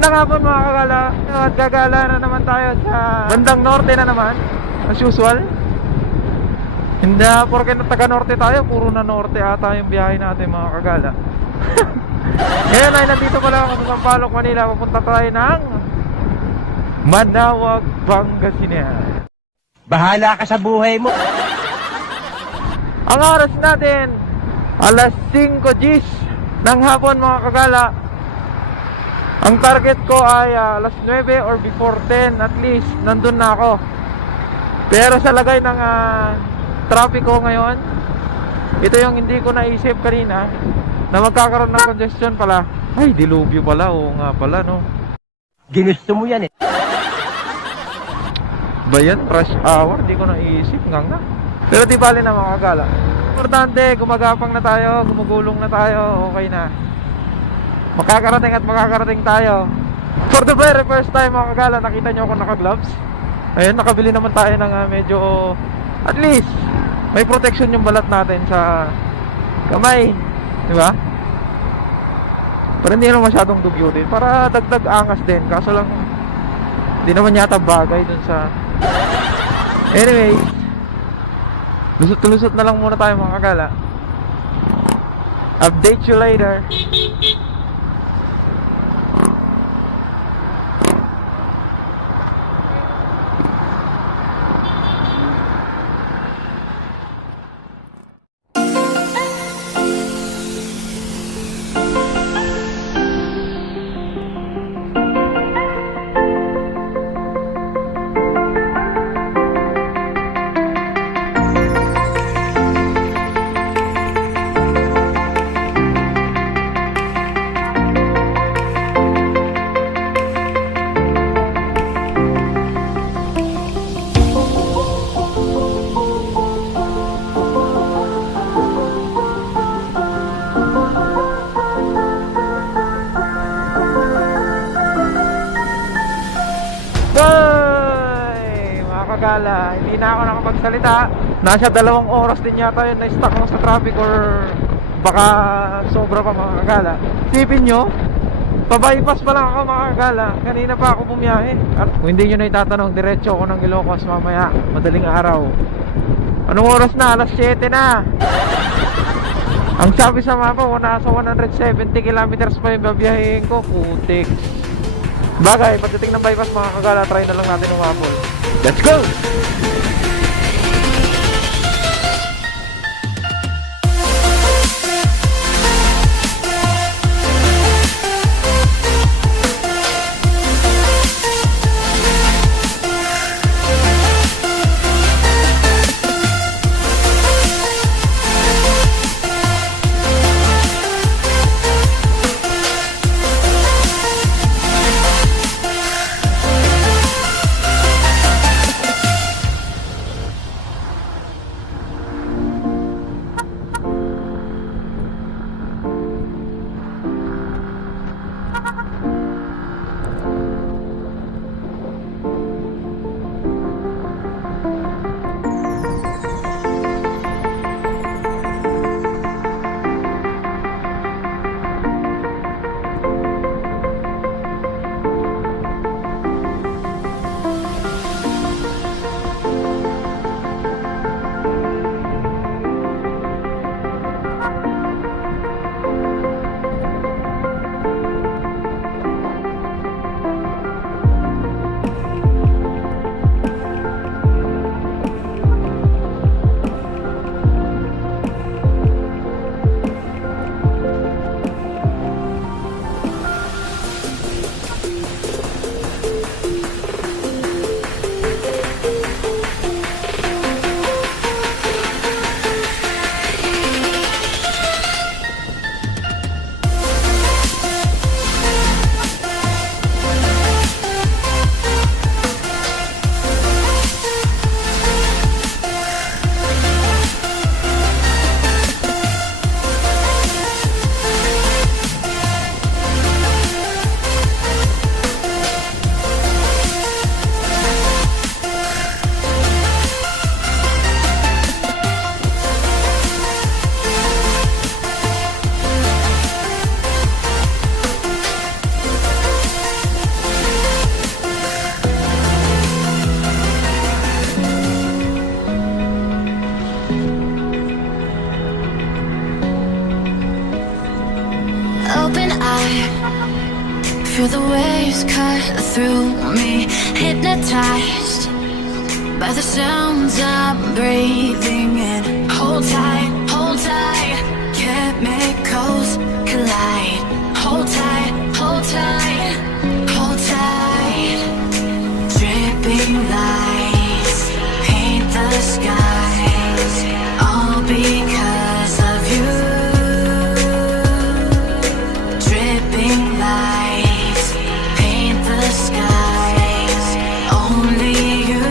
Magandang hapon mga kagala. At gagala na naman tayo sa bandang norte na naman, as usual. Hindi porke taga norte tayo, puro na norte ata yung biyahe natin mga kagala. Ngayon ay nandito pala ako sa Sampaloc, Manila. Papunta tayo ng Manawag, Pangasinan. Bahala ka sa buhay mo. Ang oras natin alas 5 G's ng hapon mga kagala. Ang target ko ay alas 9 or before 10 at least nandun na ako. Pero sa lagay ng traffic ko ngayon, ito yung hindi ko naisip kanina, na magkakaroon ng congestion pala. Ay, dilubyo pala. Oo nga pala, no. Ginusto mo yan eh. Ba yan? Rush hour? Hindi ko naisip nga. Pero di bali na mga kagala. Importante, gumagapang na tayo, gumugulong na tayo, okay na. Makakarating at makakarating tayo. For the very first time mga kagala, nakita nyo ako naka-gloves. Ayun, nakabili naman tayo ng medyo, at least may protection yung balat natin sa kamay, di ba? Pero hindi naman masyadong dugyo din, para dagdag angas din. Kaso lang hindi naman yata bagay dun sa... Anyway, lusot-lusot na lang muna tayo mga kagala. Update you later. Kagala, hindi na ako nakapagsalita. Nasa 2 oras din yata yun na stuck ako sa traffic, or baka sobra pa mga kagala. Tipin nyo, pa-bypass pa lang ako mga kagala. Kanina pa ako bumiyahe. At kung hindi nyo na itatanong, diretso ako ng Ilocos mamaya, madaling araw. Anong oras na? Alas 7 na. Ang sabi sa mapa, nasa 170 kilometers pa yung babiyahin ko. Putik. Bagay, pagdating ng bypass mga kagala, try na lang natin umapol. Let's go! Feel the waves cut through me, hypnotized by the sounds I'm breathing in. Hold tight, chemicals collide. Hold tight, hold tight, hold tight. Dripping lights paint the skies, all because of you. Dripping lights paint the skies, only you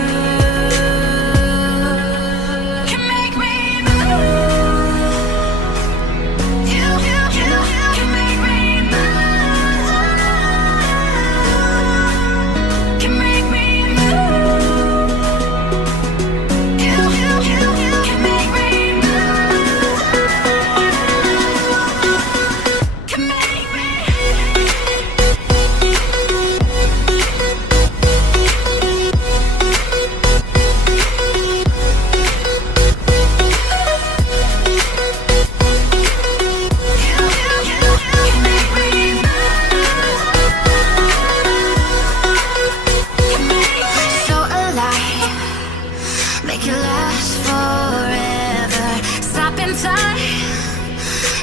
can make me move. You can make me move. Can make me move. You can make me move. Can make me. So alive, make it last forever. Stop in time,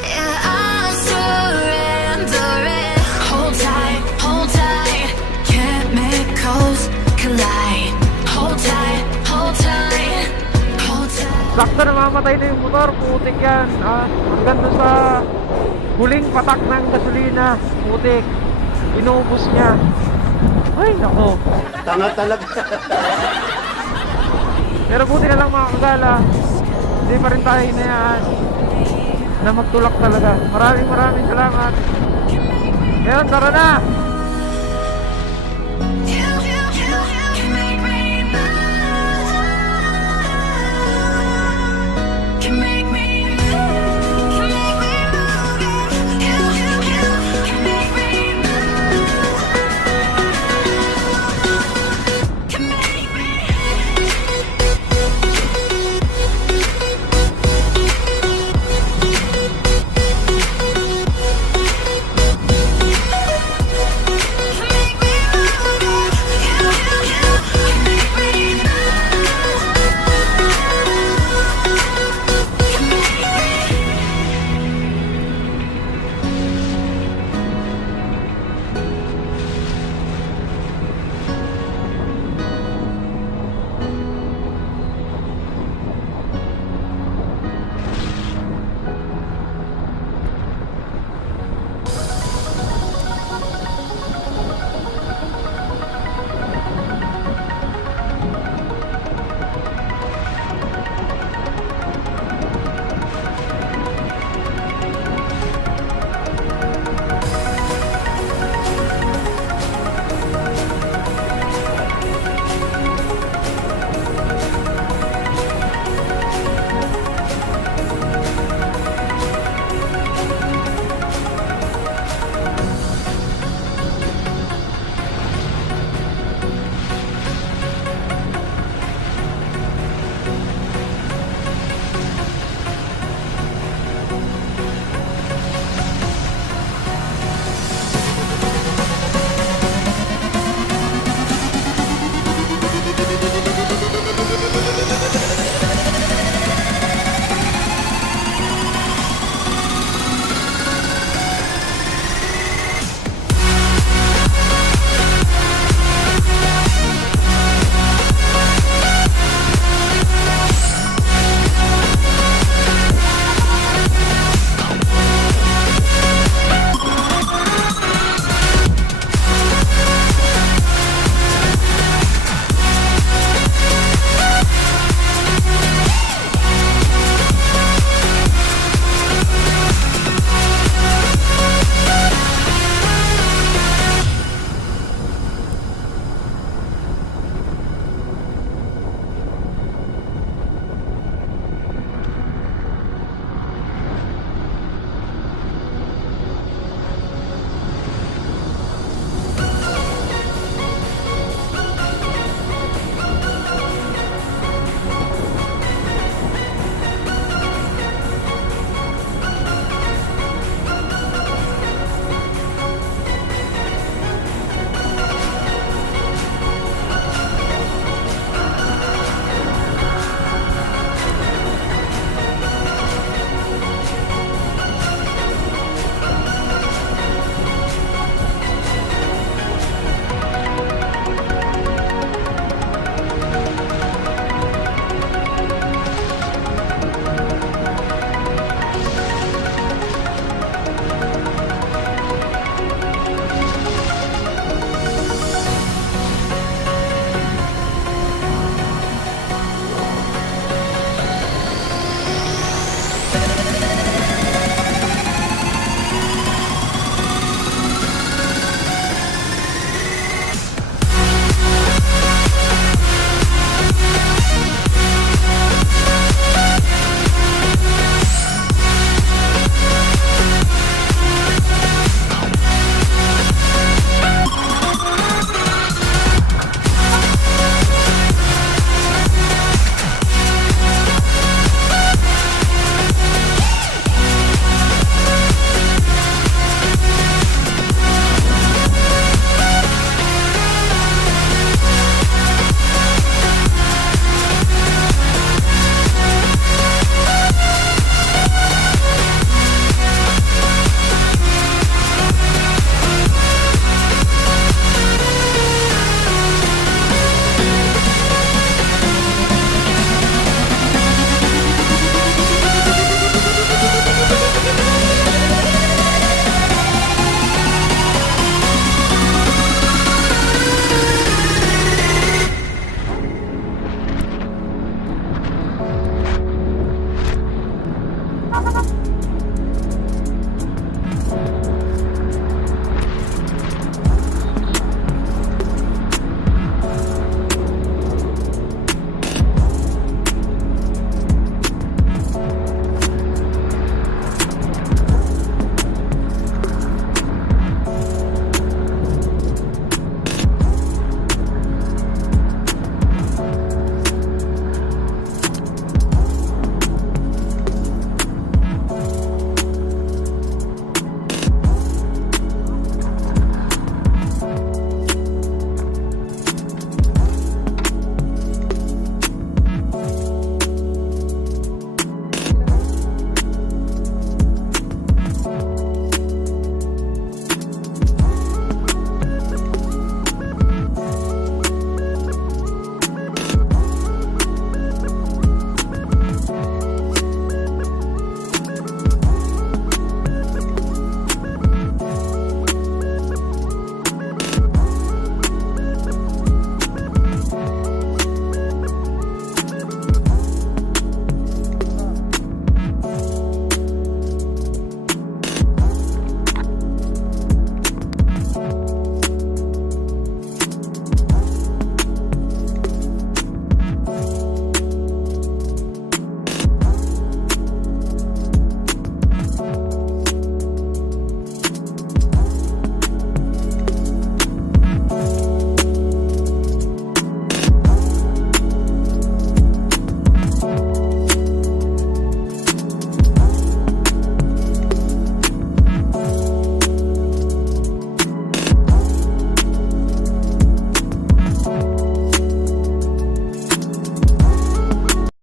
yeah, I'm surrendering. Hold tight, chemicals collide. Hold tight, hold tight, hold tight. Sakto namamatay na yung motor, putik yan. Hanggang doon sa huling patak ng gasolina, putik. Inuubos niya. Ay, nako. Tanga talaga. Pero buti na lang mga kagala, hindi pa rin tayo hinayaan na magtulak talaga. Maraming salamat. Ngayon, tara na!